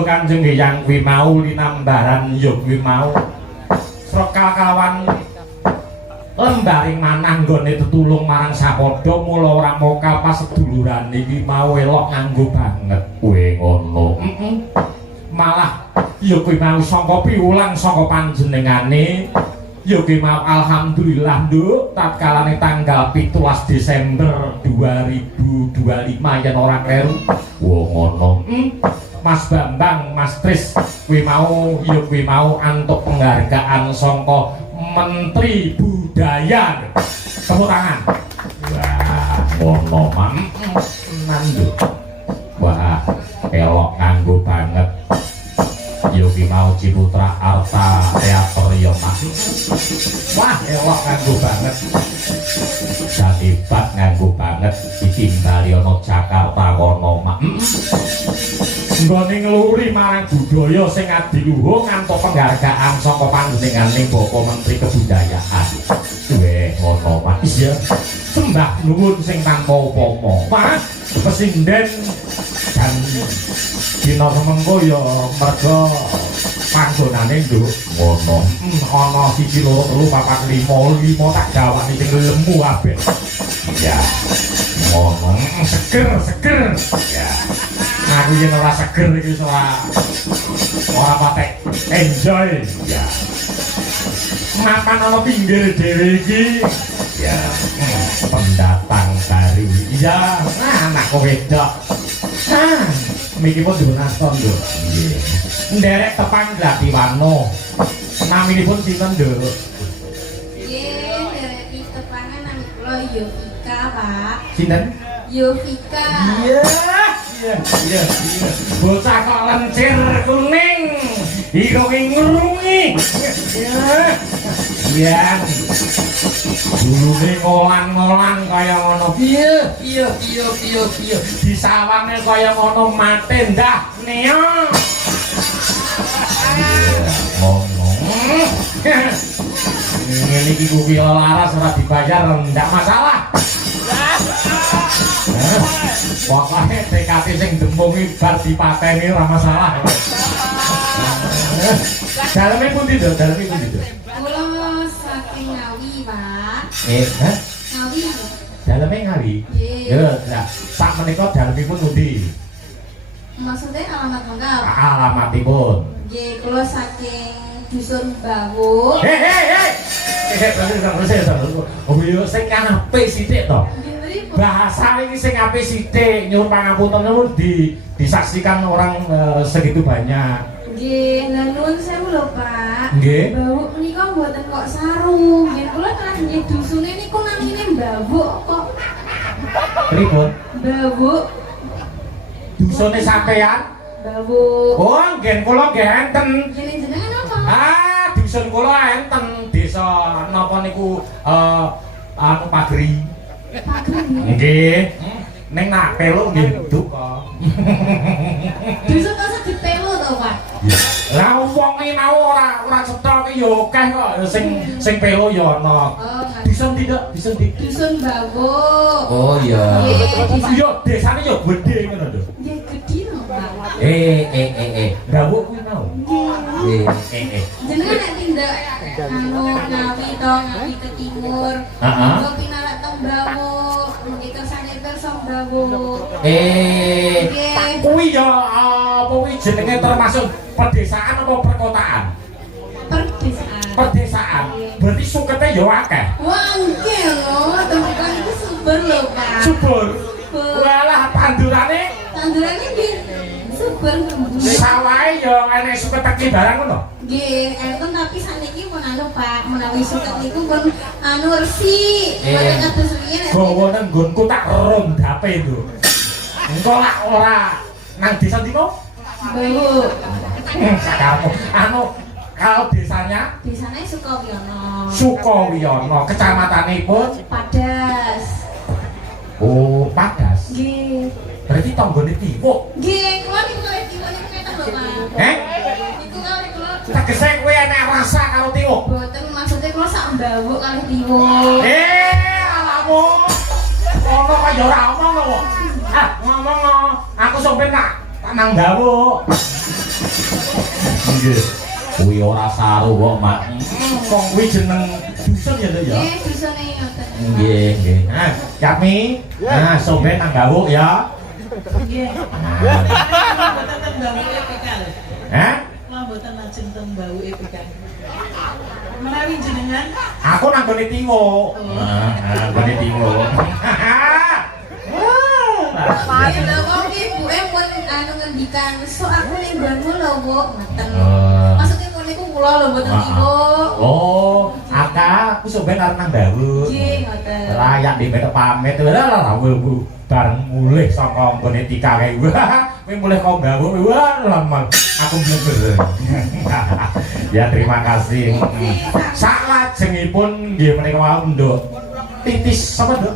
Monggo Kanjeng Hyang kuwi mau linambaran ya kuwi mau. Srekal kawan lembaring manah nggone tetulung marang sapadha mula ora mokal pas seduluran iki mau elok nganggo banget kowe ngono. Malah ya kuwi mau sangka piwulang saka panjenengane ya kuwi mau alhamdulillah nduk tatkalane tanggal 17 Desember 2025 yen ora kleru. Wah ngono. Mas Bambang, Mas Tris kuwi mau ya kuwi mau antuk penghargaan sangka Menteri Budaya. Tepuk tangan. Wah, ngono mandu. Wah, elok nganggo banget. Ya ki mau Ciputra Arta Teater ya Mas. Wah, elok nganggo banget. Dan hebat nganggo banget ditimbali ana Jakarta kono Mak. Nggone ngluri marang budaya sing adiluhung ngantuk penghargaan saka panjenenganing Bapak Menteri Kebudayaan. Weh ngono Mas ya. Sembah nuwun sing tanpa upama. Mas Presiden dan dina semengko ya merga panggonane nduk ngono. Ana 1 2 3 4 5 tak gawani sing lemu kabeh. Ya. Ngono seger. Ya. Aku yen ora seger iki ora patek enjoy. Ya. Mapan ana pinggir dhewe iki. Ya. Pendatang baru. Iya, anak wedok. Miki pun dipunaston, Nduk. Nggih. Nderek tepang Gladiwano. Naminipun sinten, Nduk? Nggih, nderek tepangan nami kula Yovika, Pak. Sinten? Yovika. Iya. Bocah kok lencir kuning. Iku ki ngrungi. Iya. Dulune ngolang-ngolang kaya ngono. Iya. Disawane kaya ngono mate ndah neo. Ngono. Ngene iki kuwi laras ora dibayar ndak masalah. Pokoknya TKP sing dembung iki bar dipateni ora masalah. Daleme pundi to? Kula saking Ngawi, Pak. Ngawi. Daleme Ngawi. Ya, lah sak menika dalemipun pundi? Maksudnya alamat lengkap. Alamatipun. Nggih, kula saking Dusun Bawu. Hei. Oh yo sing apik sithik to. Bahasa ini sing apik sithik, nyuwun pangapunten nuwun disaksikan orang segitu banyak. Nggih, nuwun sewu lho, Pak. Nggih. Bawuk menika mboten kok sarung. Nggih, kula kan nggih dusune niku namine Bawuk kok. Pripun? Bawuk. Dusune sampean? Bawuk. Oh, nggih kula nggih enten. Jenengan apa? Dusun kula enten desa napa niku anu Pagri. Pagri. Nggih. Ning nak pelu nggih nduk kok. Dusun kok saged pelu to, Pak? Lah wong iki mau ora cetha ki ya akeh kok sing pelu ya ana. Oh, Dusun tidak, Dusun Bawuk. Oh iya. Nggih, Yo desane yo gedhe ngono lho. nggih gedhi to, Pak. Bawuk kuwi mau. Nggih. Jenengan nek tindak anu Ngawi to, Ngawi ke timur. Heeh. Kok pinalak tong Bawuk, mugi kersane kersa Bawuk. Kuwi ya apa kuwi jenenge termasuk pedesaan apa perkotaan? Pedesaan. Berarti sukete ya akeh. Wah, nggih lho, tembukan iki subur lho, Pak. Subur. Walah tandurane nggih subur ngembus. Sawahe ya enek suketeki barang ngono. Nggih, enten tapi saniki pun anu Pak, menawi suket niku pun anu resik. Kaya kados riyen. Gawane nggonku tak rondape lho. Engko lak ora nang desa ndi kok? Bawu. Sakarmu. Anu kalau desanya Sukowiyono, kecamatanipun Padas. Oh, Padas. Nggih. Berarti tanggane Tiwuk. Nggih, kula niku kali Tiwuk niku ketok lho, Pak. Niku kali kula. Tegese kowe enek rasa karo Tiwuk. Mboten, maksude kula sak mbawuk kali Tiwuk. Alamu. Ono kaya ora omong lho. Ngomong aku sopir nak nang mbawuk. Nggih. Kuwi ora saru kok, Mak. Wong kuwi jeneng dusun ya, Nduk ya. Nggih, dusune ngoten. Nggih, nggih. Nah, Yatmi. Nah, somben nang gawuk ya. Nggih. Mboten ten bawuke PKL. Hah? Lah mboten lajeng ten bawuke PKL. Menawi jenengan Aku nang gone tiwo. Nah, gone tiwo. Ya lho wong ibuke pun anu ngendikan, "So aku ning nggonmu lho, Bu." Ngoten. Maksudnya ngono iku kula lho mboten ibu. Oh, Aka, aku somben arep nang gawuk. Nggih, ngoten. Layak dhewe pamit lha Bu. Bareng mulih saka nggone tika kae. Wah, kowe mulih kok gawuk. Wah, lama. Aku bleber. Ya terima kasih. Saklajengipun nggih menika wau Nduk. Titis sapa Nduk?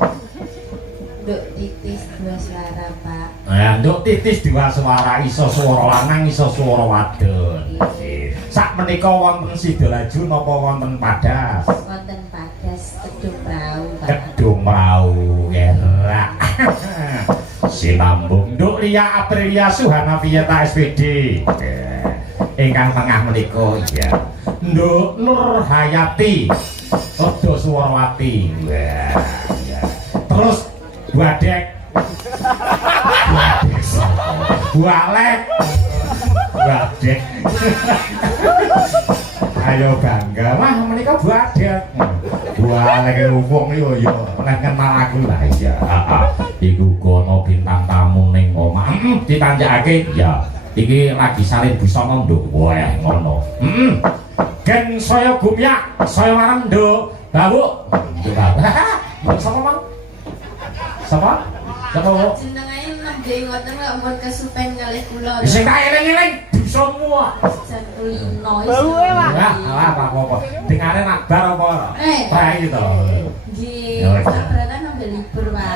Nduk titis dua suara, Pak. Nah, Nduk titis dua suara, iso swara lanang, iso swara wadon. Nggih. Sak menika wonten Sidolaju napa wonten Padas? Wonten Padas Kedung Prau, Pak. Kedung Prau, erak. Sinambung Nduk Lia Aprilia Suhana Viyata SPD. Ingkang tengah menika ya. Nduk Nur Hayati Odo Suwarwati. Wah, ya. Terus Buadek. Bualek. Buadek. Ayo bangga. Wah, menika Buadek. Bualek wong yo yo nek kenal aku lah ya. Iku kono bintang tamu ning omah. Ditanjakake ya. Iki lagi salin busana Nduk. Wah, ngono. Gen saya gumyak, saya marang Nduk. Bawuk. Nduk bawuk. Sapa, Mang? Sapa? Sapa? Jenengane nembe ngoten kok mun kesupen kalih kula. Sing tak eling-eling dusunmu. Jantulino. Bauke, Pak. Lah, apa-apa. Dengare nakbar apa? Prai to. Nggih, sabratan nembe libur, Pak.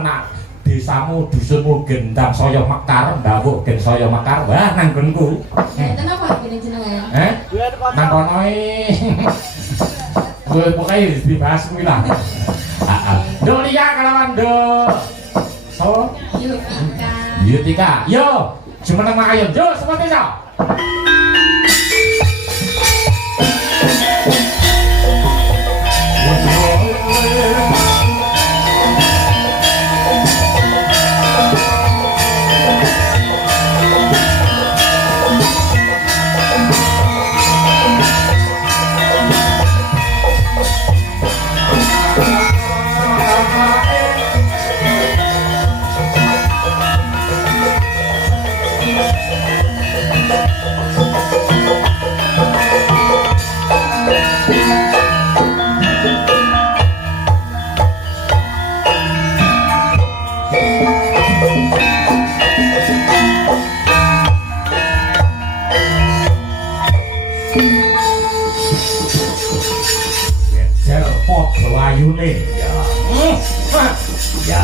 Nak desamu dusunmu gendang saya mekar, ndawuk gen saya mekar. Wah, nang nggonku. Enten apa kene jenengan? Nang kono kowe pokoke dibahas kuwi lah. Nduk Lia kalawan Nduk. So, Yutika. Yutika. Yo, jumeneng makayun. Yo, seperti iso. Ayune ya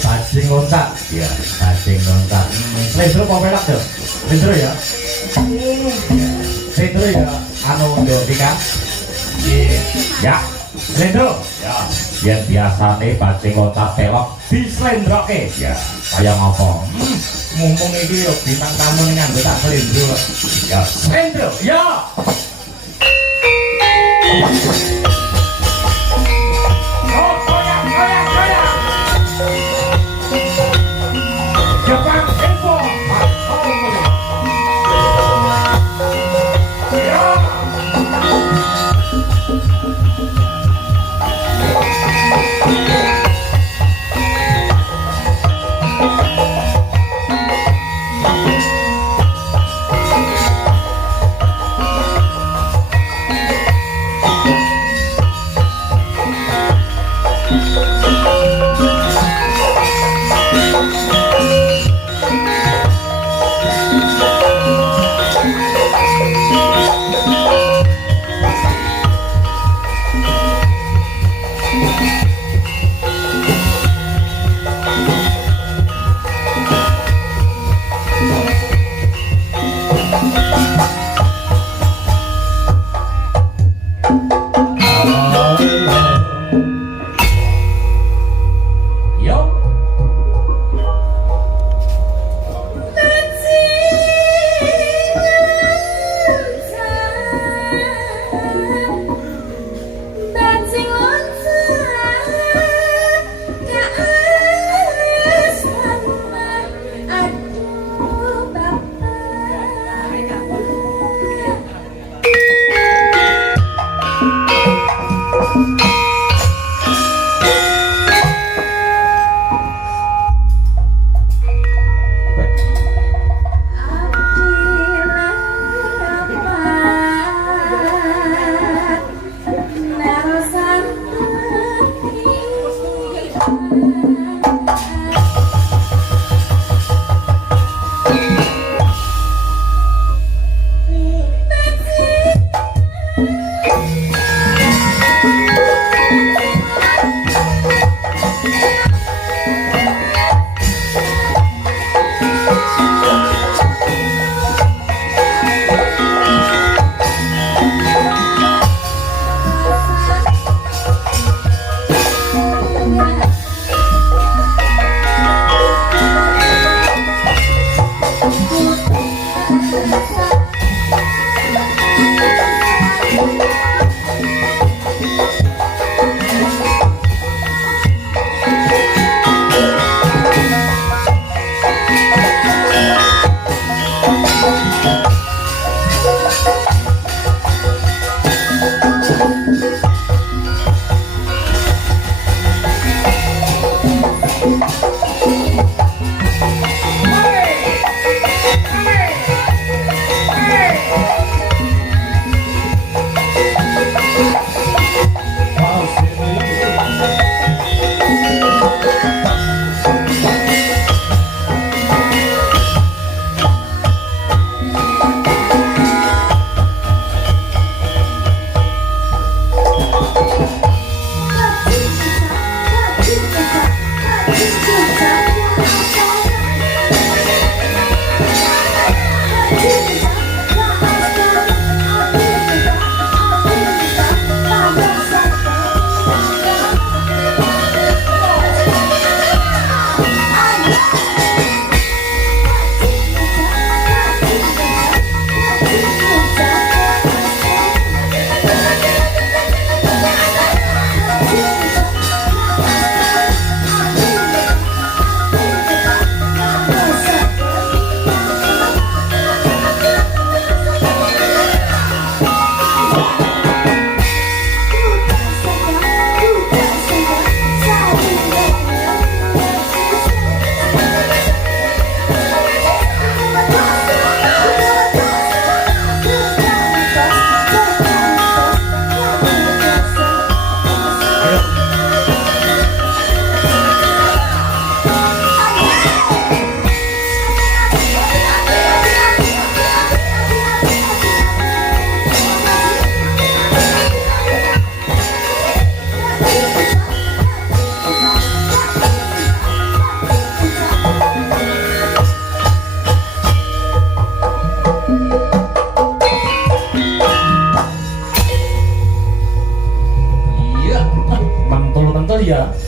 bajing loncat ya bajing loncat Lendro apa pelak tuh Lendro ya Lendro ya anu Nduk Tika ya Lendro ya yang biasa nih bajing loncat pelak dislendroke ya kayak apa mumpung ini yuk bintang tamu nih anggota Lendro ya Lendro ya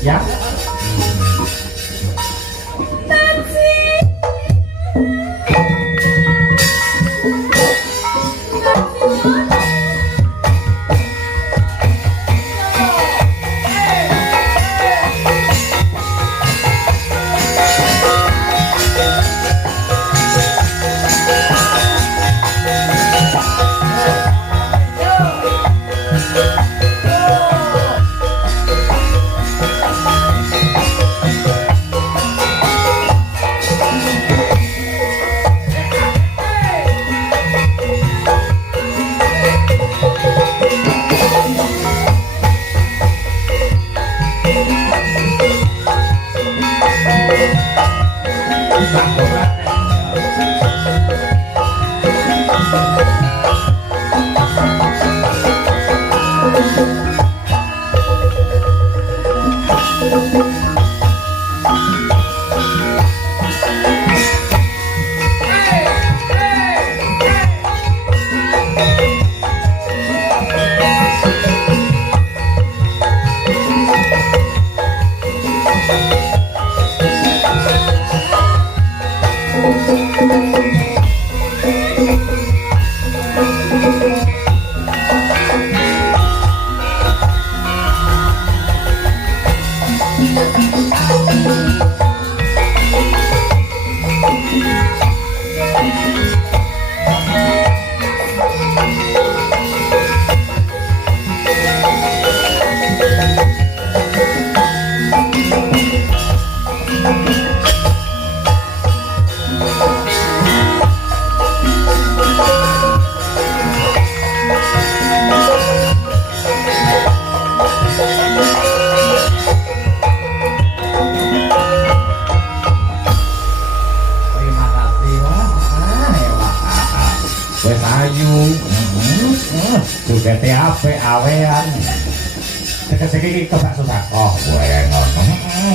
ya.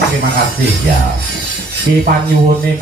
Terima kasih ya. Ki panyuwune